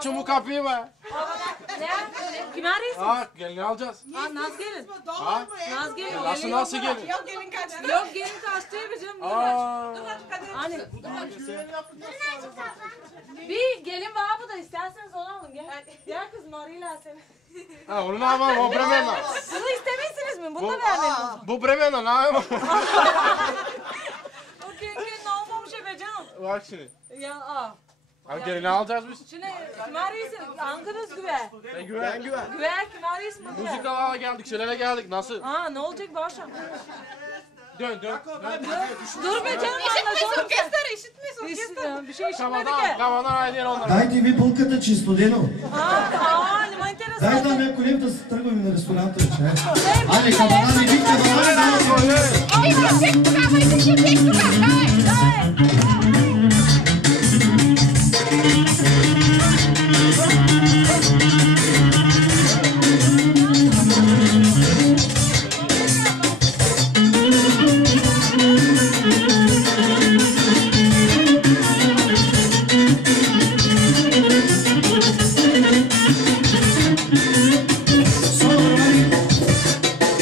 Açın bu kapıyı be. Ne? Kimi arıyorsun? Ha, gelini alacağız. Ha, Naz gelin. Ha? Naz gelin. Nasıl gelin? Yok gelin kaçtı. Yok gelin kaçtı bizim. Hani? Bir gelin var bu da isterseniz onu alın. Gel. Gel kızım arayla seni. Ha, onu ne yapalım? O Bremen'den. Bunu istemezsiniz mi? Bunu da vermeyin. Bu Bremen'den ne yapalım? O kendi ne olmamış ebe canım. Bak şimdi. Ya aa. Abi gelini alacağız biz. Şimdi kimi arıyorsun? Ankara'nız güve. Ben güven. Güve kimi arıyorsun? Müzikalara geldik, şeylere geldik. Nasıl? Aa ne olacak bu akşam? Dön. Dur be canım anlatalım. İşitmeyiz Bir şey işitmedi ki. Kavadan aynı onlara. Дайте ви булката чисто, Дено. Нема интересно. Дай там някой лев да се тръгваме на ресторанта. Али, кабанали, вик кабанали. Ой, тек тогава, идеше тек тогава.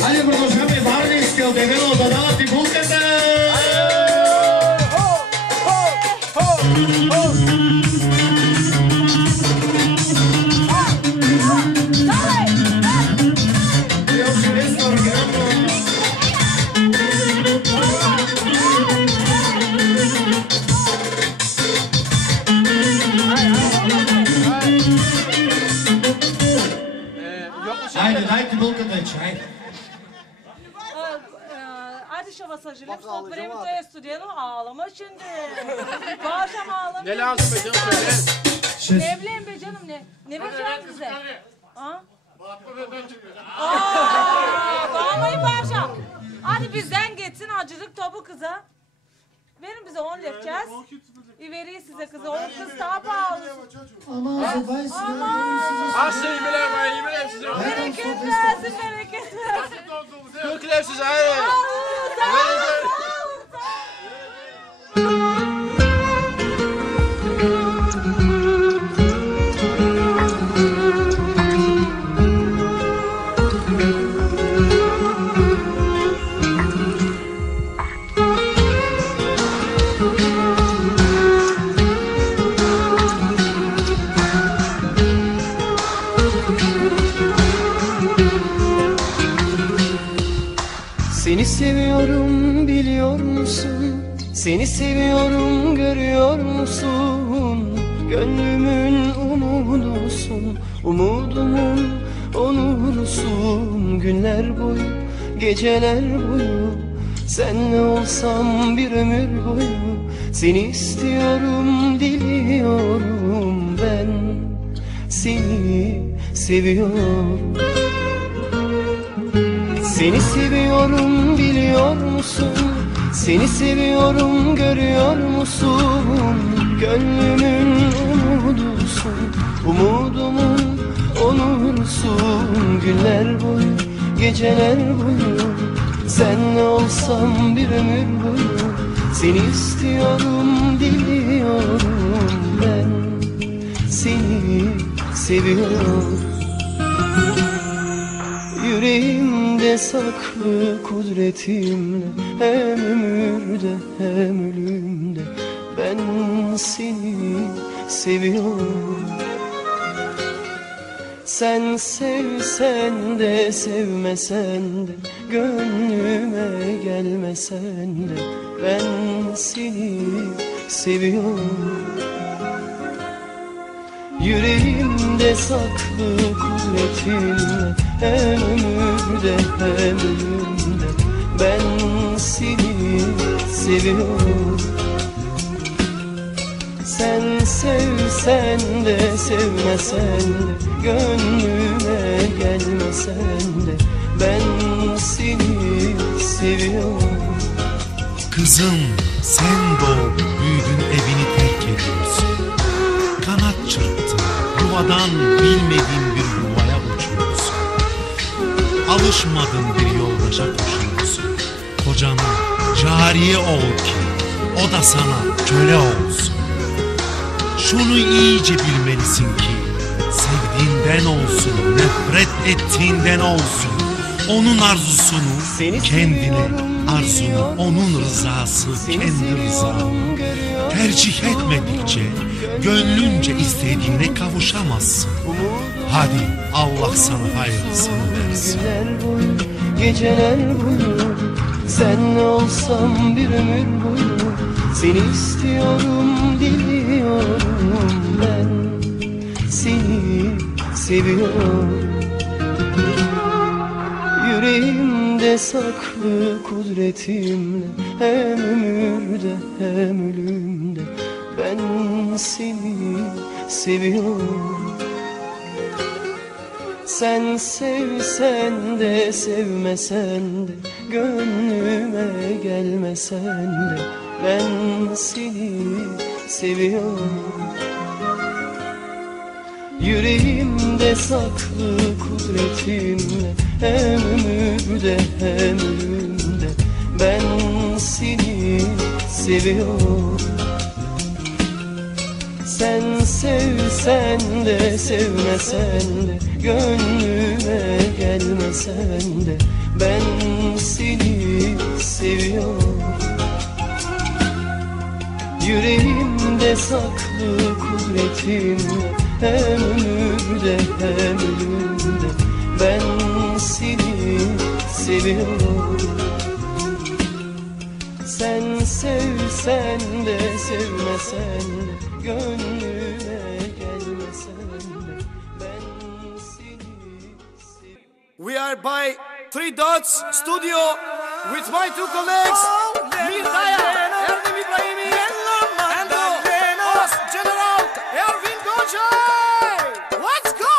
Айде продължаваме Варненския, дебело, да давате булката! Haydi dajte bulkate çay. Hadi şavasajılık. Stop vereyim to studiyanı ağlama şimdi. Bağışam ağlama. Ne lazım be canım söyle. Şes. Ne bileyim be canım ne? Ne vereceğim size? Ha? Bağlayın bağışam. Hadi bizden geçsin acılık topu kıza. Verin bize 10 lepçez. Veriyi size kıza. O kız daha pahalı. Aman sabay size. Az şey bileyim ben iyi bileyim size. Bereket versin, bereket versin. Kırklar size hayır. Sağ olun, sağ olun. Seni seviyorum biliyor musun? Seni seviyorum görüyor musun? Gönlümün umudusun, umudumun onurusun. Günler boyu, geceler boyu, senle olsam bir ömür boyu. Seni istiyorum, diliyorum ben. Seni seviyorum. Seni seviyorum biliyor musun? Seni seviyorum görüyor musun? Gönlümün umudusun, umudumun onursun. Günler boyu, geceler boyu, senle olsam bir ömür boyu. Seni istiyorum, diliyorum ben. Seni seviyorum. Yüreğimde saklı kudretimle, hem ömürde hem ölümde ben seni seviyorum. Sen sevsen de sevmesen de, gönlüme gelmesen de ben seni seviyorum. Yüreğimde saklı kudretinle, hem ömürde hem ölümde ben seni seviyorum. Sen sevsen de sevmesen de, gönlüme gelmesen de ben seni seviyorum. Kızım sen doğup büyüdün, evini terk ediyorsun. Kanat çırptın, yuvadan bilmediğin bir yuvaya uçuyorsun. Alışmadın bir yoldaşa koşuyorsun. Kocana cariye ol ki o da sana köle olsun. Şunu iyice bilmelisin ki sevdiğinden olsun, nefret ettiğinden olsun, onun arzusunu kendine, arzunu onun rızası kendi rızan. Tercih etmedikçe gönlünce istediğine kavuşamazsın. Hadi Allah sana hayırlısını versin. Günler boyu, geceler boyu, senle olsam bir ömür boyu. Seni istiyorum, diliyorum ben. Seni seviyorum. Yüreğimde saklı kudretimle, hem ömürde hem ölümde ben seni seviyorum. Sen sevsen de sevmesen de, gönlüme gelmesen de ben seni seviyorum. Yüreğimde saklı kudretimle, hem ömürde hem ölümde ben seni seviyorum. Sen sevsen de sevmesen de, gönlüme gelmesen de ben seni seviyorum. Yüreğimde saklı kudretimle, hem ömürde hem ölümde ben seni seviyorum. Sen sevsen de sevmesen de, gönlüme gelmesen de ben seni seviyorum. We are by 3 Dots Studio with my 2 colleagues, Mirtaya, Erdim Ibrahimi, and us, General Ervin Gojay. Let's go!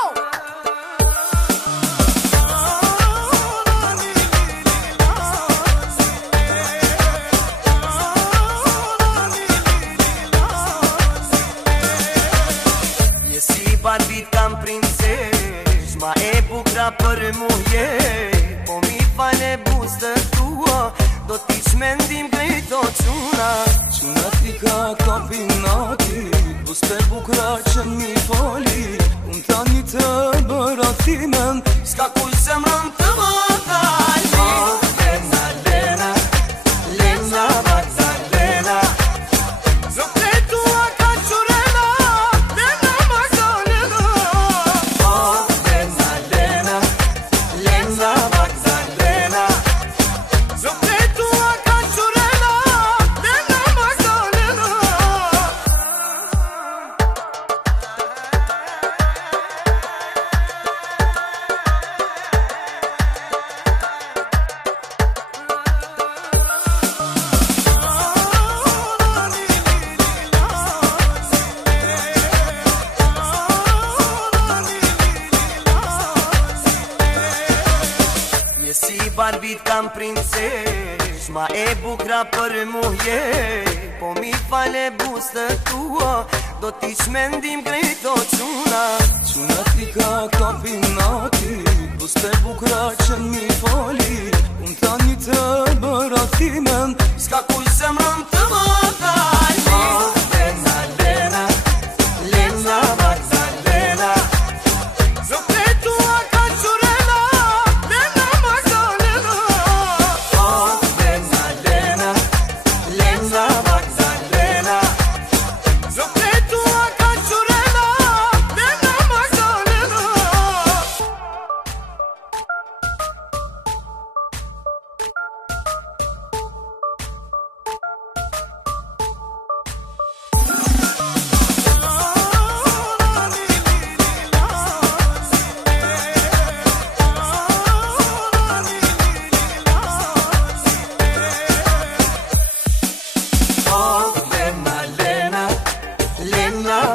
Barbit kam princesh, ma e bukra për muje. Po mi fale buzë tua, do t'i shmendim grejto quna. Quna ti ka kapinati, buste bukra që mi fali. Unë tani të bëratimen, s'ka kuj zemrën të më tali. Lena, Lena, Lena, Magdalena, zokre tua ka qurena. Barbit kam princesh, ma e bukra për muje. Po mi fale buzë tua, do t'i shmendim grejto quna. Quna ti ka kapinati, buste bukra që mi fali. Unë tani të bëratimen, s'ka kuj zemrën të më tali. Lena, Lena, Lena,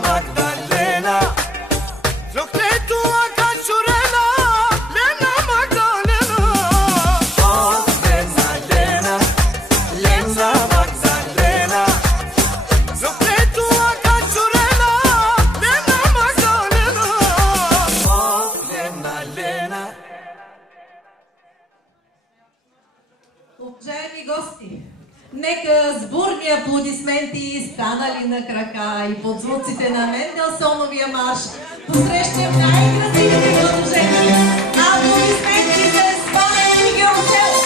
Magdalena, zokre tua ka qurena. Уважаеми гости, нека с бурни аплодисменти, станали на крака и под звуците на Мендelssohновия марш посрещнем най-красивите младожени. Аплодисменти за Спамен и Георгиев!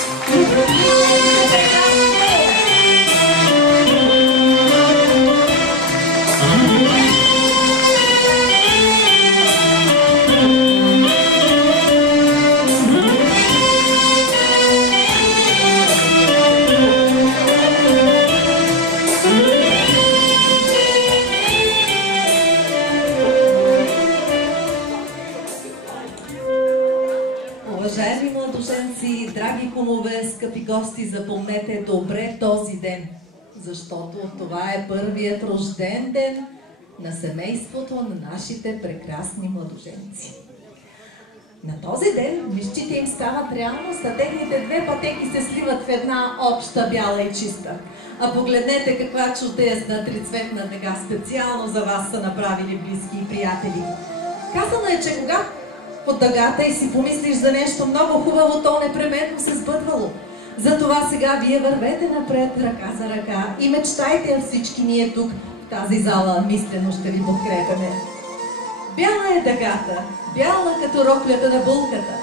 Уважаеми младоженци, драги кумове, скъпи гости, запомнете добре този ден, защото това е първият рожден ден на семейството на нашите прекрасни младоженци. На този ден мечтите им стават реалност, а техните 2 пътеки се сливат в една обща бяла и чиста. А погледнете каква чудесна трицветна дъга специално за вас са направили близки и приятели. Казано е, че когато под дъгата и си помислиш за нещо много хубаво, то непременно се сбъдвало. Затова сега вие вървете напред, ръка за ръка и мечтайте, а всички ние тук в тази зала мислено ще ви подкрепяме. Бяла е дъгата, бяла като роклята на булката,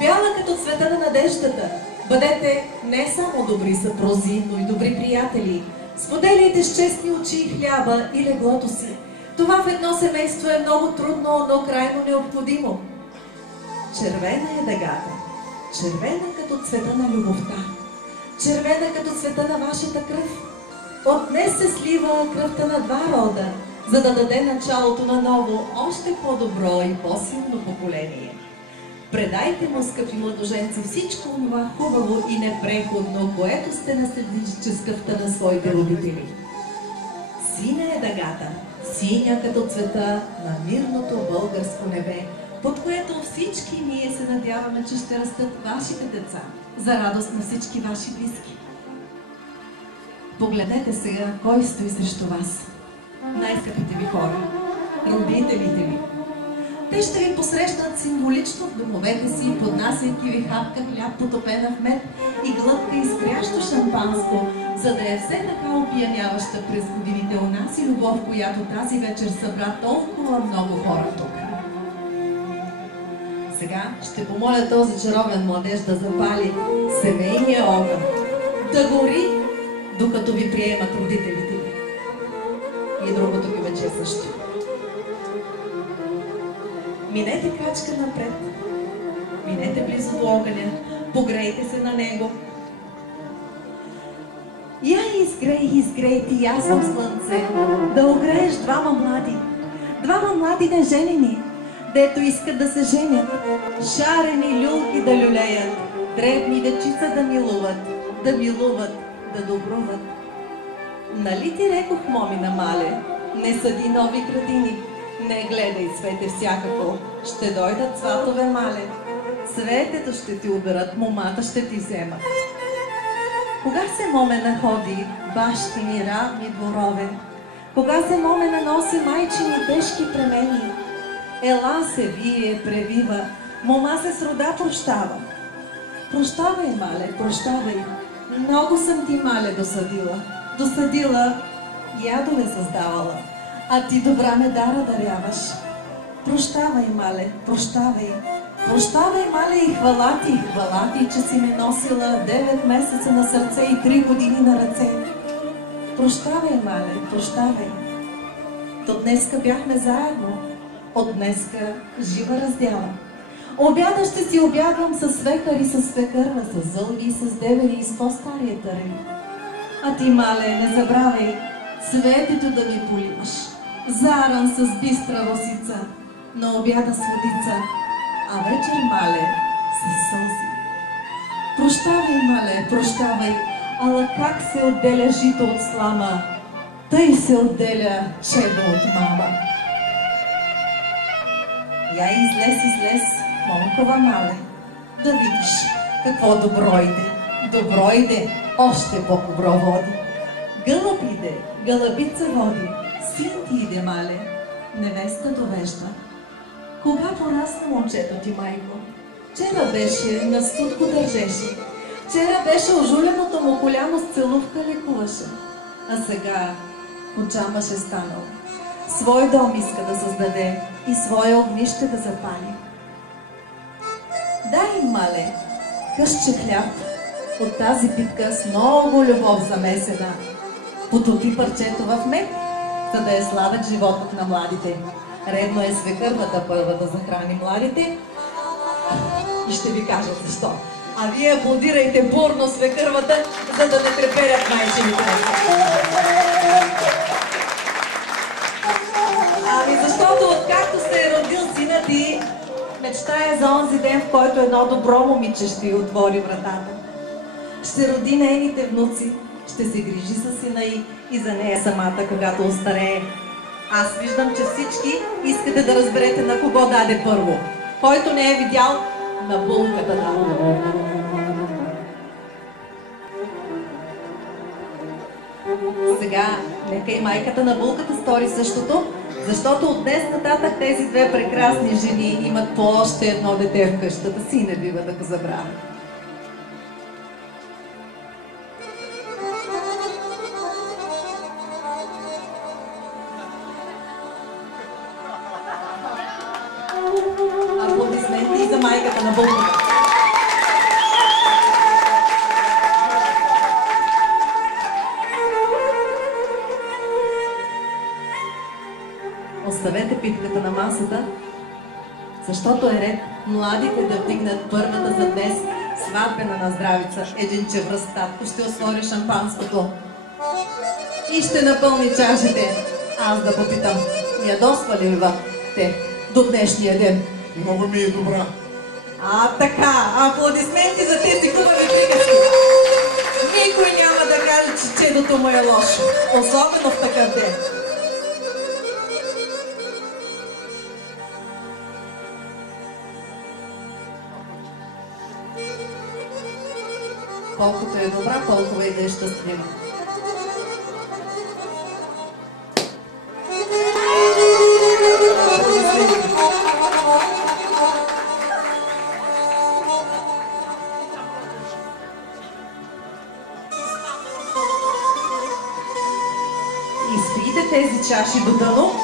бяла като цвета на надеждата. Бъдете не само добри съпрузи, но и добри приятели. Споделяйте с честни очи хляба и леглото си. Това в едно семейство е много трудно, но крайно необходимо. Червена е дъгата, червена като цвета на любовта, червена като цвета на вашата кръв. От днес се слива кръвта на 2 рода, за да даде началото на ново, още по-добро и по-силно поколение. Предайте му, скъпи младоженци, всичко това хубаво и непреходно, което сте наследили чрез кръвта на своите родители. Синя е дъгата, синя като цвета на мирното българско небе, под което всички ние се надяваме, че ще растат вашите деца, за радост на всички ваши близки. Погледнете сега кой стои срещу вас. Най-скъпите ви хора, родителите ви. Те ще ви посрещнат символично в домовете си, поднасяйки ви хапка хляб потопена в мед и глътка изкрящо шампанско, за да е все така опияняваща през годините у нас и любов, която тази вечер събра толкова много хора тук. Сега ще помоля този чаровен младеж да запали семейния огън, да гори, докато ви приемат родителите ви. И другото ви вече също. Минете крачка напред, минете близо до огъня, погрейте се на него. Я изгрей, изгрей ти ясно слънце, да огрееш двама млади неженени, дето искат да се женят, шарени люлки да люлеят, дребни дечица да милуват, да добруват. Нали ти рекох, момина мале, не съди нови градини, не гледай цвете всякако, ще дойдат цватове мале, цветето ще ти уберат, момата ще ти вземат. Кога се момена ходи, бащини равни дворове, кога се момена носи майчини тежки премени, ела се вие, превива, мома се с рода прощава. Прощавай, мале, прощавай, много съм ти, мале, досадила, ядове създавала, а ти добра медара даряваш. Прощавай, мале, прощавай, мале, и хвала ти, че си ме носила 9 месеца на сърце и 3 години на ръце. Прощавай, мале, прощавай. До днеска бяхме заедно, от днеска жива раздяла. Обяда ще си обядвам с свекър и с свекърва, с зълги и с девери и с по-стария търни. А ти, мале, не забравяй цветето да ми поливаш. Заран с бистра росица, на обяда с водица, а вечер, мале, с сълзи. Прощавай, мале, прощавай, ала как се отделя жито от слама, тъй се отделя чедо от мама. Я излез, монкова мале, да видиш какво добро иде, още по-добро води. Гълъб иде, гълъбица води, син ти иде, мале, невеста довежда. Кога порасна момчето ти, майко? Вчера беше, на студ го държеше. Вчера беше ожуленото му коляно с целувка лекуваше. А сега очамаш е станал. Свой дом иска да създаде и свое огнище да запали. Дай им, мале, късче хляб от тази питка с много любов замесена. Потопи парчето в мед, за да е сладък животът на младите. Редно е свекървата първа да захрани младите. И ще ви кажа защо. А вие аплодирайте бурно свекървата, за да не треперят майчините. Ами защото откакто се е родил синът ти, мечтая за онзи ден, в който едно добро момиче ще й отвори вратата. Ще роди нейните внуци, ще се грижи за сина и за нея самата, когато остарее. Аз виждам, че всички искате да разберете на кого даде първо. Който не е видял, на булката даде. Сега, нека и майката на булката стори същото, защото от днес нататък тези две прекрасни жени имат по още едно дете в къщата си и не бива да го забравят. Аплодисменти за майката на булката. Оставете питката на масата, защото е ред младите да вдигнат първата за днес сватбена на здравица. Един чевръст татко ще отвори шампанското и ще напълни чашите. Аз да попитам, ядосва ли те до днешния ден? Много ми е добра. Така, аплодисменти за тези хубави приказки. Никой няма да каже, че чедото му е лошо, особено в такъв ден. Колкото е добра, толкова и да е щастлива. Изпийте тези чаши до дъно.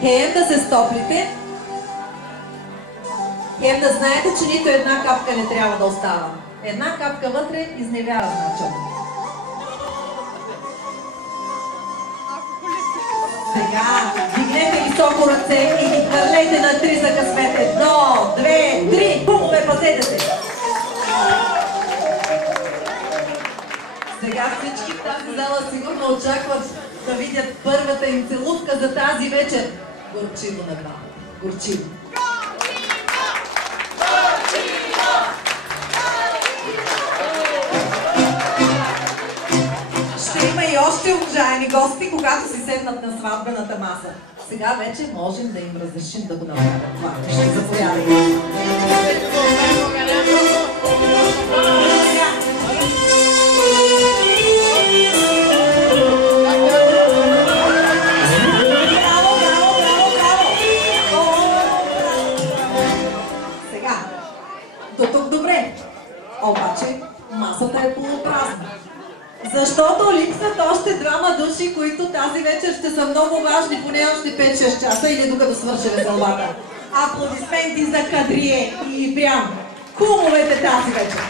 Хем да се стоплите. Хем да знаете, че нито една капка не трябва да остава. Една капка вътре изневява, значи. Сега дигнете високо ръце и ги хвърлете на 3 за късмет. 1, 2, 3. Кумове, пазете се! Сега всички в тази зала сигурно очакват да видят първата им целувка за тази вечер. Горчиво на двамата. Горчиво. Ще има и още уважаеми гости, когато си седнат на сватбената маса. Сега вече можем да им разрешим да го направят това. Ще заповядайте. До тук добре, обаче масата е полупразна. Защото липсват още 2 души, които тази вечер ще са много важни, поне още 5-6 часа или докато свърши веселбата. Аплодисменти за Кадрие и Ибрян, кумовете тази вечер!